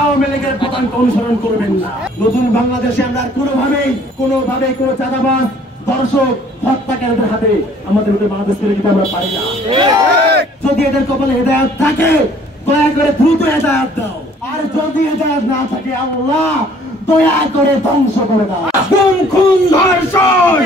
আওয়ামী লীগের পতাকা অনুসরণ করবেন না। নতুন বাংলাদেশে আমরা কোনোভাবেই কোনো চাঁদাবাজ দর্শক হত্যাকারীদের হাতে আমাদের বাংলাদেশ ছেড়ে দিতে আমরা পারি না। যদি এদের কপালে হেদায়েত থাকে দয়া করে দ্রুত হেদায়েত দাও, আর যদি হেদায়েত না থাকে আল্লাহ দয়া করে ধ্বংস করে দাও। গুম খুন ধর্ষণ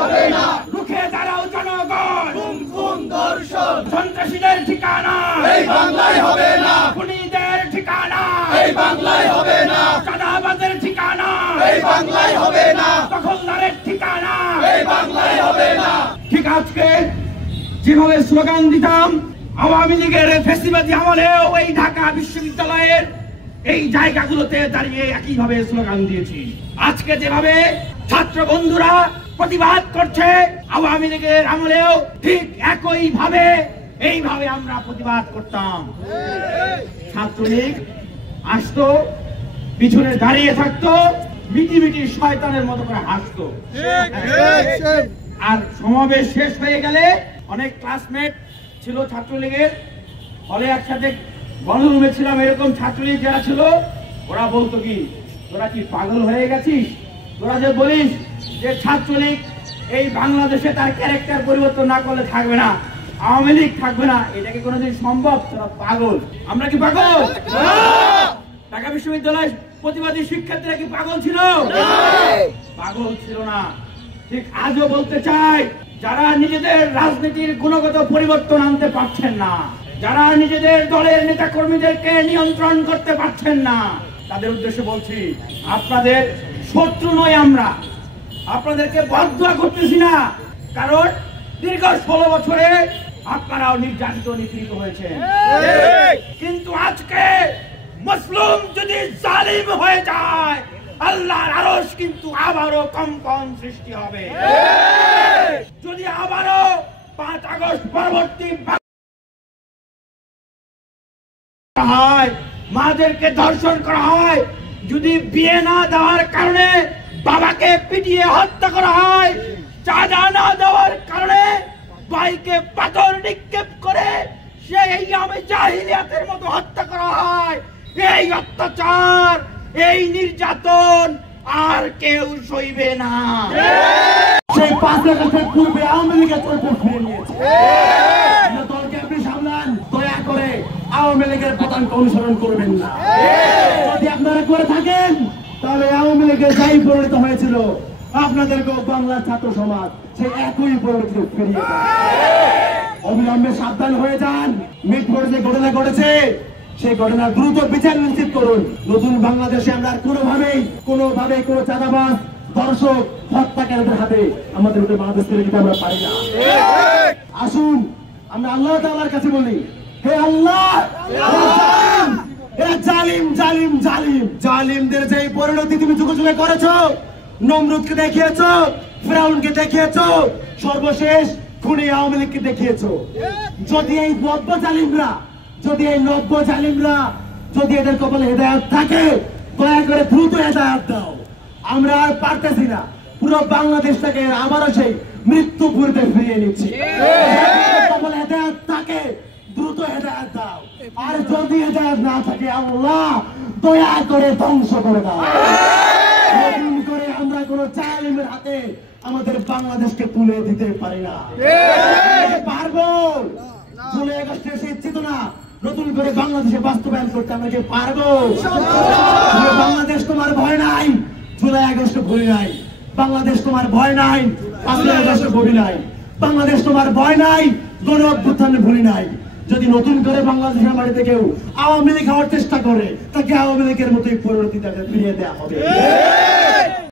হবে না, রুখে দাঁড়াও জনগণ। গুম খুন ধর্ষণ সন্ত্রাসীদের ঠিকানা এই বাংলায় হবে না, খুনিদের ঠিকানা এই বাংলায় হবে না, চাঁদাবাজের ঠিকানা এই বাংলায় হবে না, দখলদারের ঠিকানা এই বাংলায় হবে না। ঠিক আজকে যেভাবে স্লোগান দিতাম আওয়ামী লীগের ফেসিবাদী আমলেও এই ঢাকা বিশ্ববিদ্যালয়ের এই জায়গাগুলোতে দাঁড়িয়ে একইভাবে স্লোগান দিয়েছি। আজকে যেভাবে ছাত্র বন্ধুরা প্রতিবাদ করছে আওয়ামী লীগের আমলেও ঠিক একইভাবে এইভাবে আমরা প্রতিবাদ করতাম। ছাত্রলীগ আসতো, পিছনে দাঁড়িয়ে থাকতো, মিটিমিটি শয়তানের মতো করে হাসতো। আর সমাবেশ শেষ হয়ে গেলে অনেক ক্লাসমেট ছিল ছাত্রলীগের, ফলে একসাথে গণরুমে ছিলাম, এরকম ছাত্রলীগ যারা ছিল ওরা বলতো কি, তোরা কি পাগল হয়ে গেছিস? তোরা যে বলিস যে ছাত্রলীগ এই বাংলাদেশে তার ক্যারেক্টার পরিবর্তন না করলে থাকবে না, আওয়ামী লীগ থাকবে না, এটা কি কোনোদিন সম্ভব? তোরা পাগল। আমরা কি পাগল? ঢাকা বিশ্ববিদ্যালয়ের প্রতিবাদী শিক্ষার্থীরা কি পাগল ছিল? পাগল ছিল না। ঠিক আজও বলতে চাই, যারা নিজেদের রাজনীতির গুণগত পরিবর্তন আনতে পারছেন না, যারা নিজেদের দলের নেতা কর্মীদেরকে নিয়ন্ত্রণ করতে পারছেন না, তাদের উদ্দেশ্যে বলছি, আপনাদের শত্রু নয় আমরা, আপনাদেরকে বদদুয়া করতেছি না, কারণ দীর্ঘ 16 বছরে আপনারাও নির্যাতিত নিপীড়িত হয়েছেন। কিন্তু আজকে মুসলিম যদি জালিম হয়ে যায় আল্লাহর আরশ কিন্তু আবারও কম্পন সৃষ্টি হবে। যদি আবারও 5 আগস্ট পরবর্তী হয়, মাদেরকে ধর্ষণ করা হয়, যদি বিয়ে না দেওয়ার কারণে বাবাকে পিটিয়ে হত্যা করা হয়, চাঁদা না দেওয়ার কারণে ভাইকে পাথর নিক্ষেপ করে সেই জাহিলিয়াতের মতো হত্যা করা হয়, এই অত্যাচার, এই নির্যাতন আর কেউ সইবে না। সেই 5 আগস্টের পূর্বে আওয়ামী লীগের চরিত্র ফিরে নিয়েছে। দলকে আপনি সামলান, দয়া করে আওয়ামী লীগের পতাকা অনুসরণ করবেন না। যদি আপনারা করে থাকেন তাহলে আওয়ামী লীগের যাই পরিণত হয়েছিল আপনাদেরকেও বাংলার ছাত্র সমাজ সেই একই পরিণতি ফিরিয়ে দেয়। অবিলম্বে সাবধান হয়ে যান। মিটফোর্ডে যে ঘটনা ঘটেছে সেই ঘটনা দ্রুত বিচার নিশ্চিত করুন। নতুন বাংলাদেশে আমরা কোনোভাবে কোনো চাঁদাবাজ দর্শক হত্যাকারীদের হাতে আমাদের বাংলাদেশ ছেড়ে দিতে আমরা পারি না। আসুন আমরা আল্লাহ তাআলার কাছে বলি, হে আল্লাহ, এরা জালিম জালিম জালিম, জালিমদের যে পরিণতি তুমি যুগে যুগে করেছো, নমরুদকে দেখিয়েছো, ফিরাউনকে দেখিয়েছো, সর্বশেষ খুনি আওয়ামী লীগকে দেখিয়েছো। যদি এই নব্য জালিমরা যদি এদের কপালে হেদায়েত থাকে দয়া করে দ্রুত হেদায়েত দাও। আমরা আর পারতেছি না, পুরো বাংলাদেশটাকে আবারও সেই মৃত্যু পুরীতে ফিরিয়ে নিচ্ছি। কপালে হেদায়েত থাকে দ্রুত হেদায়েত দাও, আর যদি হেদায়েত না থাকে আল্লাহ দয়া করে ধ্বংস করে দাও। নতুন করে আমরা কোন জালিমের হাতে আমাদের বাংলাদেশকে তুলে দিতে পারি না, পারবো। জুলাই আগস্টের সেই চেতনা নতুন করে বাংলাদেশে বাস্তবায়ন করতে আমরা কি পারবো? বাংলাদেশ তোমার ভয় নাই, জুলাই আগস্টে ভুলি নাই। বাংলাদেশ তোমার ভয় নাই, 5ই আগস্টে ভুলি নাই। বাংলাদেশ তোমার ভয় নাই, গণ অভ্যুত্থানে ভুলি নাই। যদি নতুন করে বাংলাদেশের মাটিতে কেউ আওয়ামী লীগ হওয়ার চেষ্টা করে তাকে আওয়ামী লীগের মতোই পরিণতি তাকে ফিরিয়ে দেওয়া হবে।